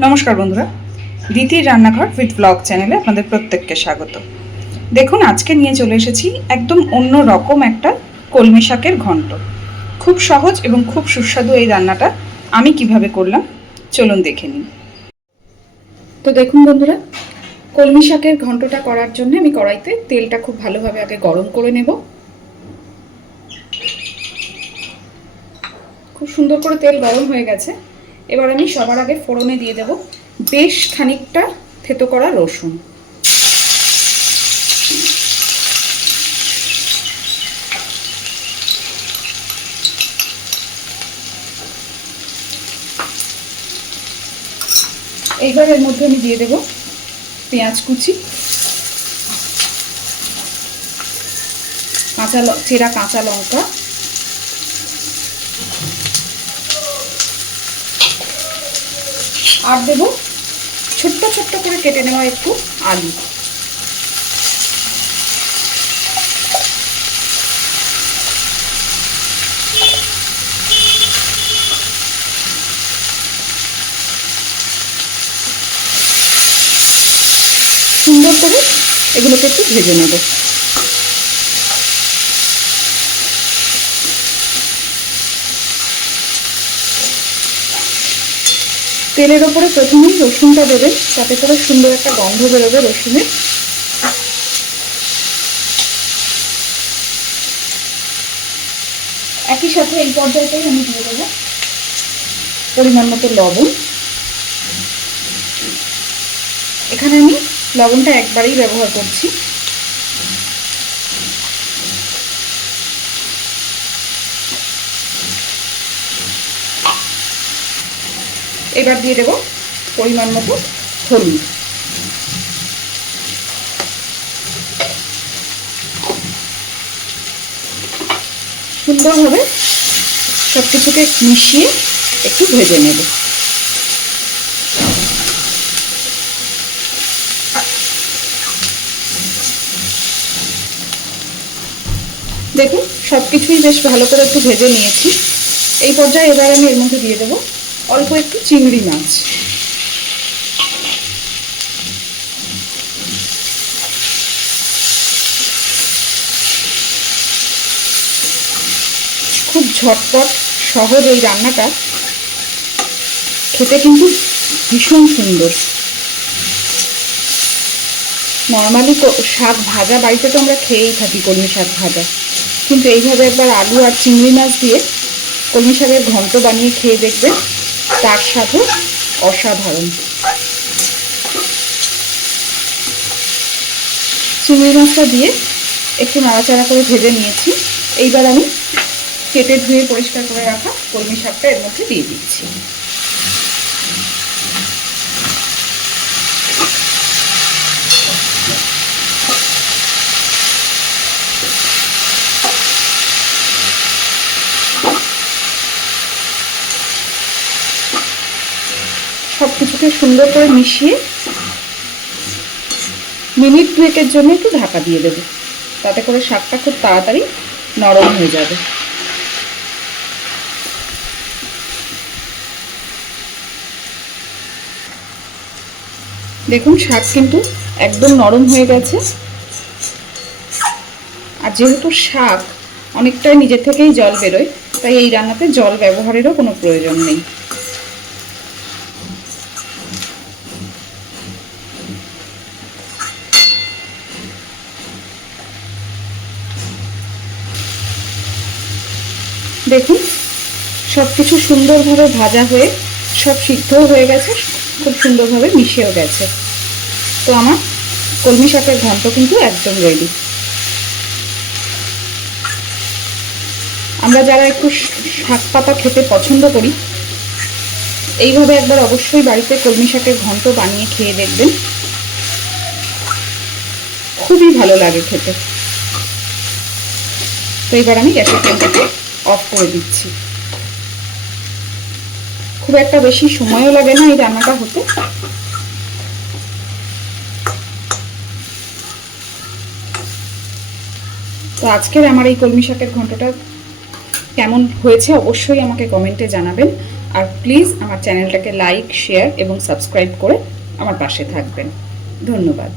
নমস্কার বন্ধুরা, দিতির রান্নাঘর উইথ ব্লগ চ্যানেলে আপনাদের প্রত্যেককে স্বাগত। দেখুন, আজকে নিয়ে চলে এসেছি একদম অন্য রকম একটা কলমি শাকের ঘন্ট। খুব সহজ এবং খুব সুস্বাদু এই রান্নাটা আমি কীভাবে করলাম, চলুন দেখে নিন তো দেখুন বন্ধুরা, কলমি শাকের ঘন্টটা করার জন্য আমি কড়াইতে তেলটা খুব ভালোভাবে আগে গরম করে নেব। খুব সুন্দর করে তেল গরম হয়ে গেছে। এবার আমি সবার আগে ফোড়নে দিয়ে দেব বেশ খানিকটা থেতো করা রসুন। এইবার এর মধ্যে আমি দিয়ে দেব পেঁয়াজ কুচি, কাঁচা চেরা কাঁচা লঙ্কা আর দেব ছোট্ট ছোট্ট করে কেটে নেওয়া একটু আলু। সুন্দর করে এগুলোকে একটু ভেজে নেব। তেলের ওপরে প্রথমেই রসুনটা দেবেন তাতে করে সুন্দর একটা গন্ধ বেরোবে রসুনের একই সাথে এই পর্যায়টাই আমি দিয়ে দেবো পরিমাণ মতো লবণ। এখানে আমি লবণটা একবারেই ব্যবহার করছি। এবার দিয়ে দেব পরিমাণ মতো হলুদ। সুন্দরভাবে সব কিছুকে মিশিয়ে একটু ভেজে নেব। দেখুন সব কিছুই বেশ ভালো করে একটু ভেজে নিয়েছি। এই পর্যায়ে এবার আমি এর মধ্যে দিয়ে দেবো অল্প একটু চিংড়ি মাছ। খুব ঝটপট, সহজ এই রান্নাটা। খেতে কিন্তু ভীষণ সুন্দর। নর্মালি শাক ভাজা, বাড়িতে তো আমরা খেয়েই থাকি কলমি শাক ভাজা। কিন্তু এইভাবে একবার আলু আর চিংড়ি মাছ দিয়ে কলমি শাকের ঘন্ট বানিয়ে খেয়ে দেখবেন তার সাথে অসাধারণ। চিংড়ি মাছটা দিয়ে একটু নাড়াচাড়া করে ভেজে নিয়েছি। এইবার আমি কেটে ধুয়ে পরিষ্কার করে রাখা কলমি শাকটা এর মধ্যে দিয়ে দিচ্ছি। সব কিছুকে সুন্দর করে মিশিয়ে মিনিট দুয়েকের জন্য একটু ঢাকা দিয়ে দেবো। তাতে করে শাকটা খুব তাড়াতাড়ি নরম হয়ে যাবে। দেখুন, শাক কিন্তু একদম নরম হয়ে গেছে। আর যেহেতু শাক অনেকটাই নিজে থেকেই জল বেরোয়, তাই এই রান্নাতে জল ব্যবহারেরও কোনো প্রয়োজন নেই। দেখুন সব কিছু সুন্দরভাবে ভাজা হয়ে সব সিদ্ধও হয়ে গেছে, খুব সুন্দরভাবে মিশেও গেছে। তো আমার কলমি শাকের ঘন্ট কিন্তু একদম রেডি আমরা যারা একটু শাক পাতা খেতে পছন্দ করি, এইভাবে একবার অবশ্যই বাড়িতে কলমি শাকের ঘন্ট বানিয়ে খেয়ে দেখবেন। খুবই ভালো লাগে খেতে। তো এবার আমি গ্যাসের ফ্লেমটাকে অফ করে দিচ্ছি। খুব একটা বেশি সময়ও লাগে না এই রান্নাটা হতে। তো আজকের আমার এই কলমি শাকের ঘন্টটা কেমন হয়েছে অবশ্যই আমাকে কমেন্টে জানাবেন। আর প্লিজ আমার চ্যানেলটাকে লাইক, শেয়ার এবং সাবস্ক্রাইব করে আমার পাশে থাকবেন। ধন্যবাদ।